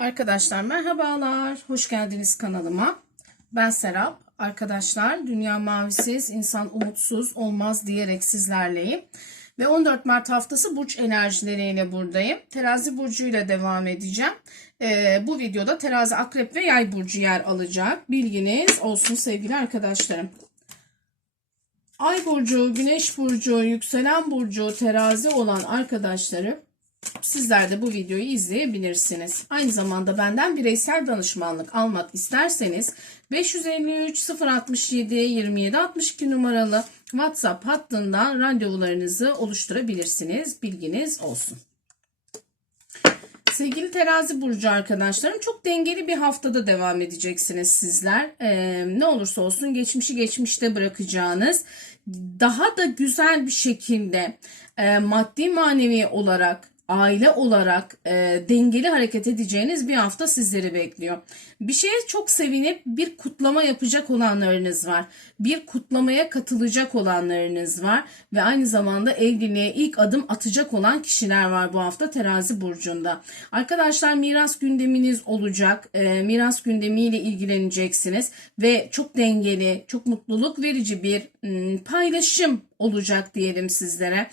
Arkadaşlar merhabalar. Hoş geldiniz kanalıma. Ben Serap. Arkadaşlar dünya mavisiz, insan umutsuz olmaz diyerek sizlerleyim. Ve 14 Mart haftası burç enerjileriyle buradayım. Terazi burcuyla devam edeceğim. Ee, bu videoda terazi, akrep ve yay burcu yer alacak. Bilginiz olsun sevgili arkadaşlarım. Ay burcu, güneş burcu, yükselen burcu, terazi olan arkadaşlarım Sizler de bu videoyu izleyebilirsiniz. Aynı zamanda benden bireysel danışmanlık almak isterseniz 553 067 27 62 numaralı WhatsApp hattından randevularınızı oluşturabilirsiniz. Bilginiz olsun. Sevgili terazi burcu arkadaşlarım çok dengeli bir haftada devam edeceksiniz sizler. Ee, ne olursa olsun geçmişi geçmişte bırakacağınız daha da güzel bir şekilde e, maddi manevi olarak aile olarak e, dengeli hareket edeceğiniz bir hafta sizleri bekliyor. Bir şeye çok sevinip bir kutlama yapacak olanlarınız var. Bir kutlamaya katılacak olanlarınız var ve aynı zamanda evliliğe ilk adım atacak olan kişiler var bu hafta terazi burcunda. Arkadaşlar miras gündeminiz olacak. E, miras gündemiyle ilgileneceksiniz ve çok dengeli, çok mutluluk verici bir m, paylaşım olacak diyelim sizlere.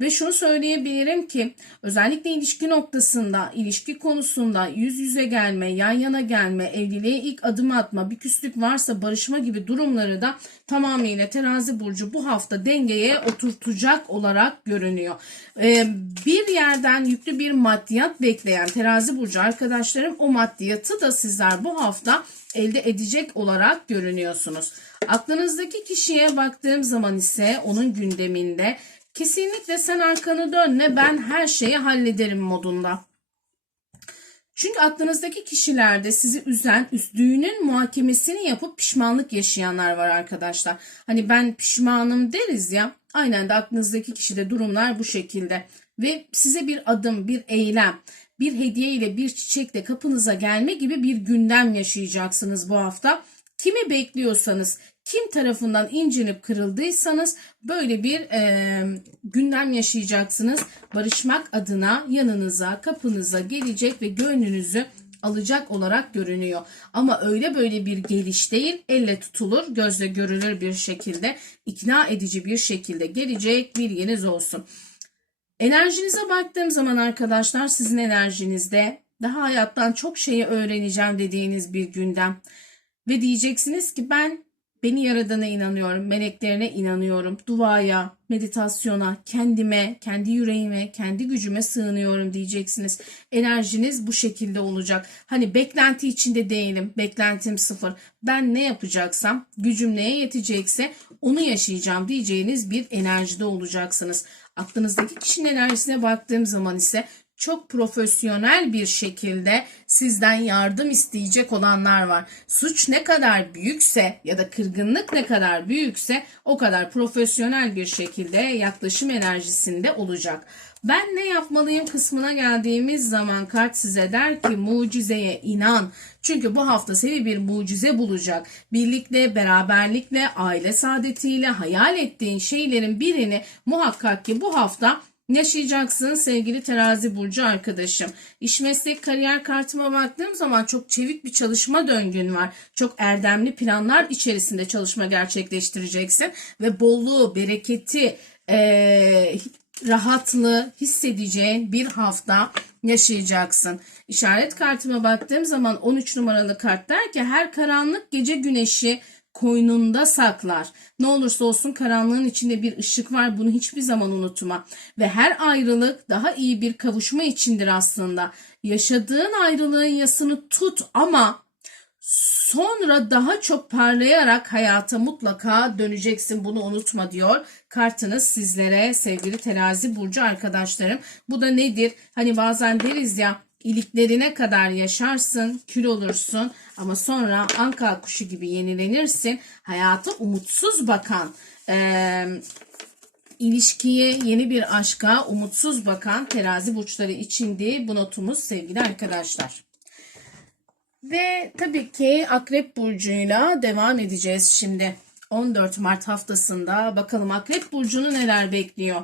Ve şunu söyleyebilirim ki özellikle ilişki noktasında, ilişki konusunda yüz yüze gelme, yan yana gelme, evliliğe ilk adım atma, bir küslük varsa barışma gibi durumları da tamamıyla terazi burcu bu hafta dengeye oturtacak olarak görünüyor. Ee, bir yerden yüklü bir maddiyat bekleyen terazi burcu arkadaşlarım o maddiyatı da sizler bu hafta elde edecek olarak görünüyorsunuz. Aklınızdaki kişiye baktığım zaman ise onun gündeminde Kesinlikle sen arkanı dönme ben her şeyi hallederim modunda. Çünkü aklınızdaki kişilerde sizi üzen, üzdüğünün muhakemesini yapıp pişmanlık yaşayanlar var arkadaşlar. Hani ben pişmanım deriz ya. Aynen de aklınızdaki kişide durumlar bu şekilde. Ve size bir adım, bir eylem, bir hediye ile bir çiçekle kapınıza gelme gibi bir gündem yaşayacaksınız bu hafta. Kimi bekliyorsanız, kim tarafından incinip kırıldıysanız böyle bir e, gündem yaşayacaksınız. Barışmak adına yanınıza, kapınıza gelecek ve gönlünüzü alacak olarak görünüyor. Ama öyle böyle bir geliş değil, elle tutulur, gözle görülür bir şekilde, ikna edici bir şekilde gelecek bilginiz olsun. Enerjinize baktığım zaman arkadaşlar sizin enerjinizde daha hayattan çok şeyi öğreneceğim dediğiniz bir gündem. Ve diyeceksiniz ki ben beni yaradana inanıyorum, meleklerine inanıyorum, duaya, meditasyona, kendime, kendi yüreğime, kendi gücüme sığınıyorum diyeceksiniz. Enerjiniz bu şekilde olacak. Hani beklenti içinde değilim, beklentim sıfır. Ben ne yapacaksam, gücüm neye yetecekse onu yaşayacağım diyeceğiniz bir enerjide olacaksınız. Aklınızdaki kişinin enerjisine baktığım zaman ise çok profesyonel bir şekilde sizden yardım isteyecek olanlar var. Suç ne kadar büyükse ya da kırgınlık ne kadar büyükse o kadar profesyonel bir şekilde yaklaşım enerjisinde olacak. Ben ne yapmalıyım kısmına geldiğimiz zaman kart size der ki mucizeye inan. Çünkü bu hafta seni bir mucize bulacak. Birlikte, beraberlikle, aile saadetiyle hayal ettiğin şeylerin birini muhakkak ki bu hafta yaşayacaksın sevgili terazi burcu arkadaşım. İş meslek kariyer kartıma baktığım zaman çok çevik bir çalışma döngün var. Çok erdemli planlar içerisinde çalışma gerçekleştireceksin ve bolluğu, bereketi, ee, rahatlığı hissedeceğin bir hafta yaşayacaksın. İşaret kartıma baktığım zaman 13 numaralı kart der ki her karanlık gece güneşi koynunda saklar. Ne olursa olsun karanlığın içinde bir ışık var. Bunu hiçbir zaman unutma. Ve her ayrılık daha iyi bir kavuşma içindir aslında. Yaşadığın ayrılığın yasını tut ama sonra daha çok parlayarak hayata mutlaka döneceksin. Bunu unutma diyor. Kartınız sizlere sevgili terazi burcu arkadaşlarım. Bu da nedir? Hani bazen deriz ya iliklerine kadar yaşarsın, kül olursun ama sonra anka kuşu gibi yenilenirsin. Hayata umutsuz bakan, e, ilişkiye, yeni bir aşka umutsuz bakan terazi burçları içindi bu notumuz sevgili arkadaşlar. Ve tabii ki Akrep Burcu'yla devam edeceğiz şimdi. 14 Mart haftasında bakalım Akrep Burcu'nu neler bekliyor.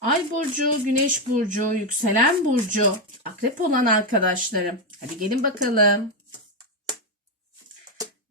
Ay burcu, güneş burcu, yükselen burcu, akrep olan arkadaşlarım. Hadi gelin bakalım.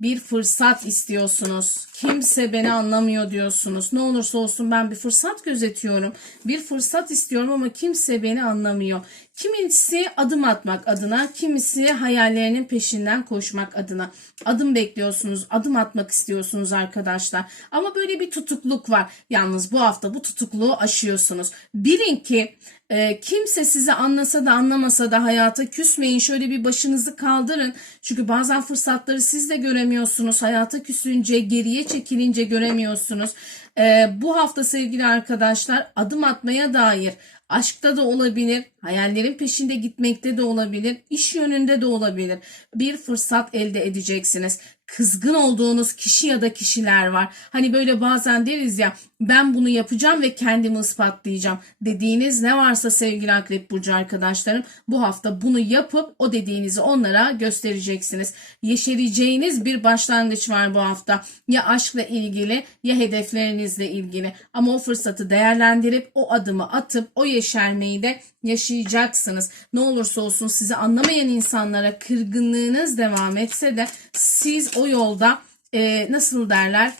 Bir fırsat istiyorsunuz. Kimse beni anlamıyor diyorsunuz. Ne olursa olsun ben bir fırsat gözetiyorum. Bir fırsat istiyorum ama kimse beni anlamıyor. Kimisi adım atmak adına, kimisi hayallerinin peşinden koşmak adına. Adım bekliyorsunuz, adım atmak istiyorsunuz arkadaşlar. Ama böyle bir tutukluk var. Yalnız bu hafta bu tutukluğu aşıyorsunuz. Bilin ki e, kimse sizi anlasa da anlamasa da hayata küsmeyin. Şöyle bir başınızı kaldırın. Çünkü bazen fırsatları siz de göremiyorsunuz. Hayata küsünce, geriye çekilince göremiyorsunuz. E, bu hafta sevgili arkadaşlar adım atmaya dair aşkta da olabilir, hayallerin peşinde gitmekte de olabilir, iş yönünde de olabilir. Bir fırsat elde edeceksiniz. Kızgın olduğunuz kişi ya da kişiler var. Hani böyle bazen deriz ya ben bunu yapacağım ve kendimi ispatlayacağım dediğiniz ne varsa sevgili Akrep Burcu arkadaşlarım bu hafta bunu yapıp o dediğinizi onlara göstereceksiniz. Yeşereceğiniz bir başlangıç var bu hafta. Ya aşkla ilgili ya hedeflerinizle ilgili ama o fırsatı değerlendirip o adımı atıp o yeşermeyi de yaşayacaksınız. Ne olursa olsun sizi anlamayan insanlara kırgınlığınız devam etse de siz o yolda e, nasıl derler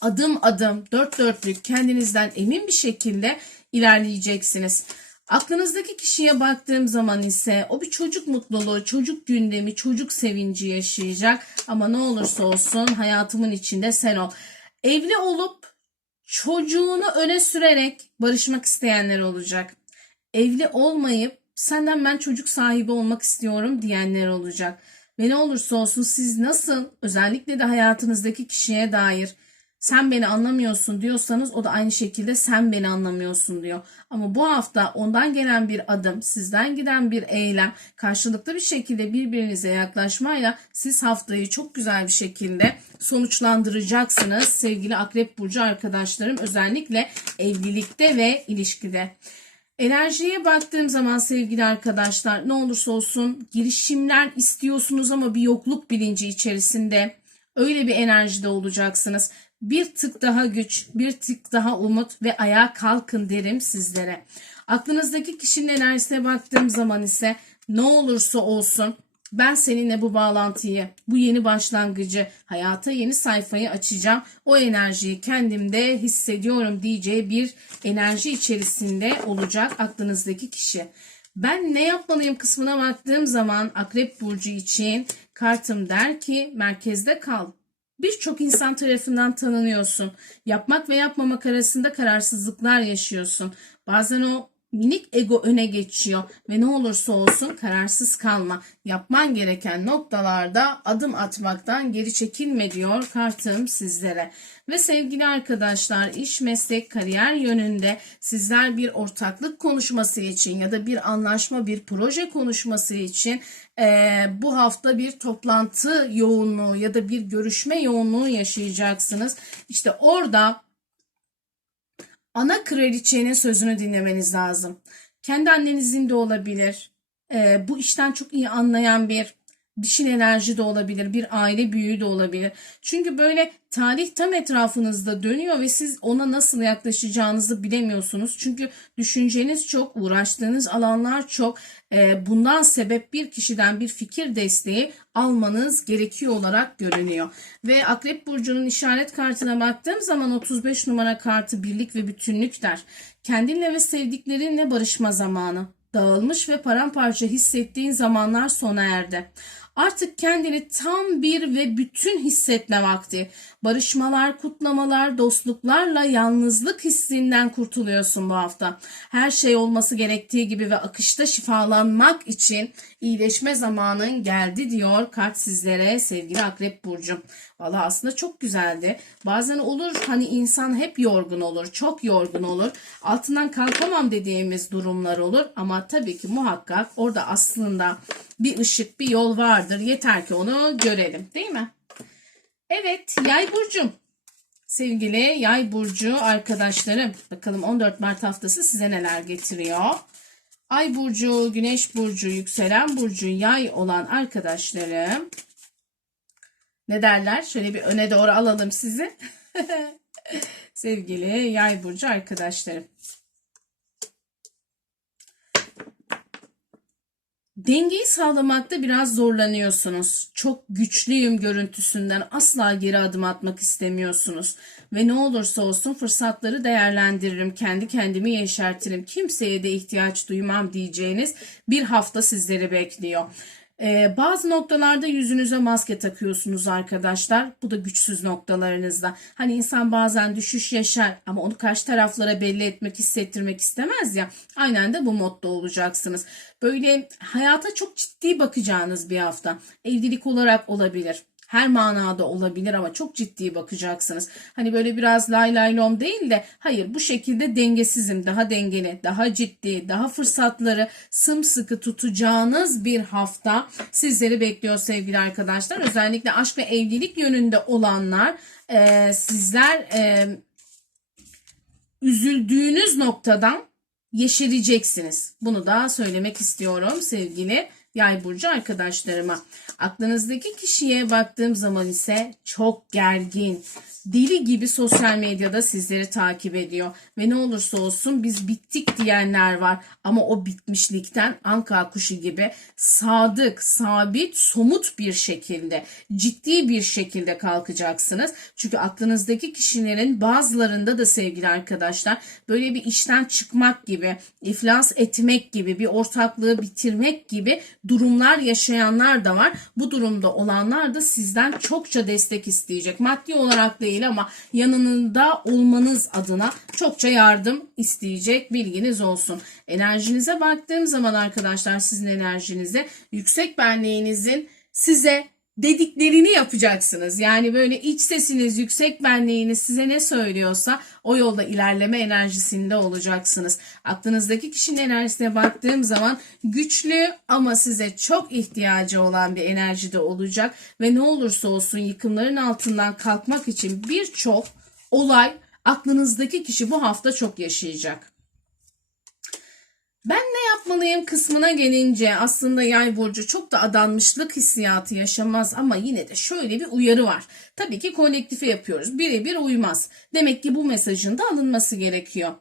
adım adım dört dörtlük kendinizden emin bir şekilde ilerleyeceksiniz. Aklınızdaki kişiye baktığım zaman ise o bir çocuk mutluluğu, çocuk gündemi, çocuk sevinci yaşayacak. Ama ne olursa olsun hayatımın içinde sen ol. Evli olup çocuğunu öne sürerek barışmak isteyenler olacak. Evli olmayıp senden ben çocuk sahibi olmak istiyorum diyenler olacak. Ve ne olursa olsun siz nasıl özellikle de hayatınızdaki kişiye dair sen beni anlamıyorsun diyorsanız o da aynı şekilde sen beni anlamıyorsun diyor. Ama bu hafta ondan gelen bir adım, sizden giden bir eylem, karşılıklı bir şekilde birbirinize yaklaşmayla siz haftayı çok güzel bir şekilde sonuçlandıracaksınız sevgili Akrep Burcu arkadaşlarım özellikle evlilikte ve ilişkide. Enerjiye baktığım zaman sevgili arkadaşlar ne olursa olsun girişimler istiyorsunuz ama bir yokluk bilinci içerisinde öyle bir enerjide olacaksınız. Bir tık daha güç, bir tık daha umut ve ayağa kalkın derim sizlere. Aklınızdaki kişinin enerjisine baktığım zaman ise ne olursa olsun ben seninle bu bağlantıyı, bu yeni başlangıcı, hayata yeni sayfayı açacağım. O enerjiyi kendimde hissediyorum diyeceği bir enerji içerisinde olacak aklınızdaki kişi. Ben ne yapmalıyım kısmına baktığım zaman Akrep Burcu için kartım der ki merkezde kal. Birçok insan tarafından tanınıyorsun. Yapmak ve yapmamak arasında kararsızlıklar yaşıyorsun. Bazen o minik ego öne geçiyor ve ne olursa olsun kararsız kalma. Yapman gereken noktalarda adım atmaktan geri çekilme diyor kartım sizlere. Ve sevgili arkadaşlar iş, meslek, kariyer yönünde sizler bir ortaklık konuşması için ya da bir anlaşma, bir proje konuşması için e, bu hafta bir toplantı yoğunluğu ya da bir görüşme yoğunluğu yaşayacaksınız. İşte orada ana kraliçenin sözünü dinlemeniz lazım. Kendi annenizin de olabilir. E, bu işten çok iyi anlayan bir dişil enerji de olabilir, bir aile büyüğü de olabilir. Çünkü böyle tarih tam etrafınızda dönüyor ve siz ona nasıl yaklaşacağınızı bilemiyorsunuz. Çünkü düşünceniz çok, uğraştığınız alanlar çok. E, bundan sebep bir kişiden bir fikir desteği almanız gerekiyor olarak görünüyor. Ve Akrep Burcu'nun işaret kartına baktığım zaman 35 numara kartı birlik ve bütünlük der. Kendinle ve sevdiklerinle barışma zamanı dağılmış ve paramparça hissettiğin zamanlar sona erdi. Artık kendini tam bir ve bütün hissetme vakti. Barışmalar, kutlamalar, dostluklarla yalnızlık hissinden kurtuluyorsun bu hafta. Her şey olması gerektiği gibi ve akışta şifalanmak için iyileşme zamanın geldi diyor kart sizlere sevgili Akrep Burcu. Valla aslında çok güzeldi. Bazen olur hani insan hep yorgun olur, çok yorgun olur. Altından kalkamam dediğimiz durumlar olur ama tabii ki muhakkak orada aslında bir ışık, bir yol vardır. Yeter ki onu görelim, değil mi? Evet, Yay burcum. Sevgili Yay burcu arkadaşlarım, bakalım 14 Mart haftası size neler getiriyor? Ay burcu, Güneş burcu, yükselen burcu, Yay olan arkadaşlarım ne derler? Şöyle bir öne doğru alalım sizi. Sevgili Yay burcu arkadaşlarım. Dengeyi sağlamakta biraz zorlanıyorsunuz. Çok güçlüyüm görüntüsünden asla geri adım atmak istemiyorsunuz. Ve ne olursa olsun fırsatları değerlendiririm, kendi kendimi yeşertirim, kimseye de ihtiyaç duymam diyeceğiniz bir hafta sizleri bekliyor. Ee, bazı noktalarda yüzünüze maske takıyorsunuz arkadaşlar. Bu da güçsüz noktalarınızda. Hani insan bazen düşüş yaşar ama onu karşı taraflara belli etmek, hissettirmek istemez ya. Aynen de bu modda olacaksınız. Böyle hayata çok ciddi bakacağınız bir hafta. Evlilik olarak olabilir her manada olabilir ama çok ciddi bakacaksınız. Hani böyle biraz lay lay lom değil de hayır bu şekilde dengesizim, daha dengeli, daha ciddi, daha fırsatları sımsıkı tutacağınız bir hafta sizleri bekliyor sevgili arkadaşlar. Özellikle aşk ve evlilik yönünde olanlar e, sizler e, üzüldüğünüz noktadan yeşereceksiniz. Bunu da söylemek istiyorum sevgili yay burcu arkadaşlarıma. Aklınızdaki kişiye baktığım zaman ise çok gergin, deli gibi sosyal medyada sizleri takip ediyor. Ve ne olursa olsun biz bittik diyenler var. Ama o bitmişlikten anka kuşu gibi sadık, sabit, somut bir şekilde, ciddi bir şekilde kalkacaksınız. Çünkü aklınızdaki kişilerin bazılarında da sevgili arkadaşlar böyle bir işten çıkmak gibi, iflas etmek gibi, bir ortaklığı bitirmek gibi durumlar yaşayanlar da var. Bu durumda olanlar da sizden çokça destek isteyecek. Maddi olarak değil ama yanında olmanız adına çokça yardım isteyecek bilginiz olsun. Enerjinize baktığım zaman arkadaşlar sizin enerjinize yüksek benliğinizin size dediklerini yapacaksınız. Yani böyle iç sesiniz, yüksek benliğiniz size ne söylüyorsa o yolda ilerleme enerjisinde olacaksınız. Aklınızdaki kişinin enerjisine baktığım zaman güçlü ama size çok ihtiyacı olan bir enerjide olacak ve ne olursa olsun yıkımların altından kalkmak için birçok olay aklınızdaki kişi bu hafta çok yaşayacak. Yapmalıyım kısmına gelince aslında yay burcu çok da adanmışlık hissiyatı yaşamaz ama yine de şöyle bir uyarı var. Tabii ki kolektife yapıyoruz. Birebir uymaz. Demek ki bu mesajın da alınması gerekiyor.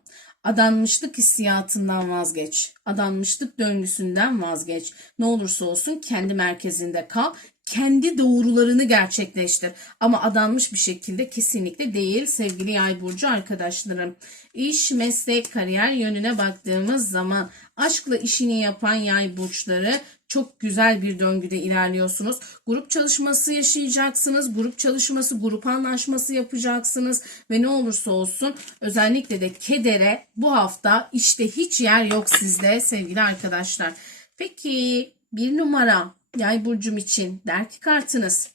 Adanmışlık hissiyatından vazgeç. Adanmışlık döngüsünden vazgeç. Ne olursa olsun kendi merkezinde kal. Kendi doğrularını gerçekleştir. Ama adanmış bir şekilde kesinlikle değil sevgili yay burcu arkadaşlarım. İş, meslek, kariyer yönüne baktığımız zaman aşkla işini yapan yay burçları çok güzel bir döngüde ilerliyorsunuz. Grup çalışması yaşayacaksınız. Grup çalışması, grup anlaşması yapacaksınız ve ne olursa olsun özellikle de kedere bu hafta işte hiç yer yok sizde sevgili arkadaşlar. Peki bir numara yay burcum için derki kartınız.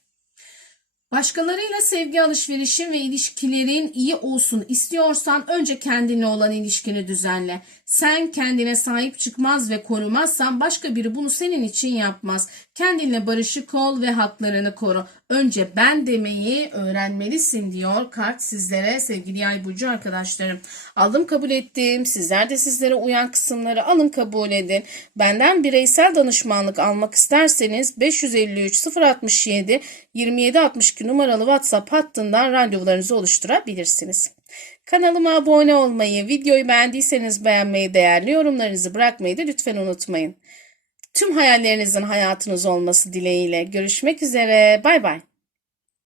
Başkalarıyla sevgi alışverişin ve ilişkilerin iyi olsun istiyorsan önce kendinle olan ilişkini düzenle. Sen kendine sahip çıkmaz ve korumazsan başka biri bunu senin için yapmaz. Kendinle barışık ol ve haklarını koru. Önce ben demeyi öğrenmelisin diyor kart sizlere sevgili yay burcu arkadaşlarım. Aldım kabul ettim. Sizler de sizlere uyan kısımları alın kabul edin. Benden bireysel danışmanlık almak isterseniz 553 067 27 62 numaralı WhatsApp hattından randevularınızı oluşturabilirsiniz. Kanalıma abone olmayı, videoyu beğendiyseniz beğenmeyi, değerli yorumlarınızı bırakmayı da lütfen unutmayın. Tüm hayallerinizin hayatınız olması dileğiyle görüşmek üzere. Bay bay.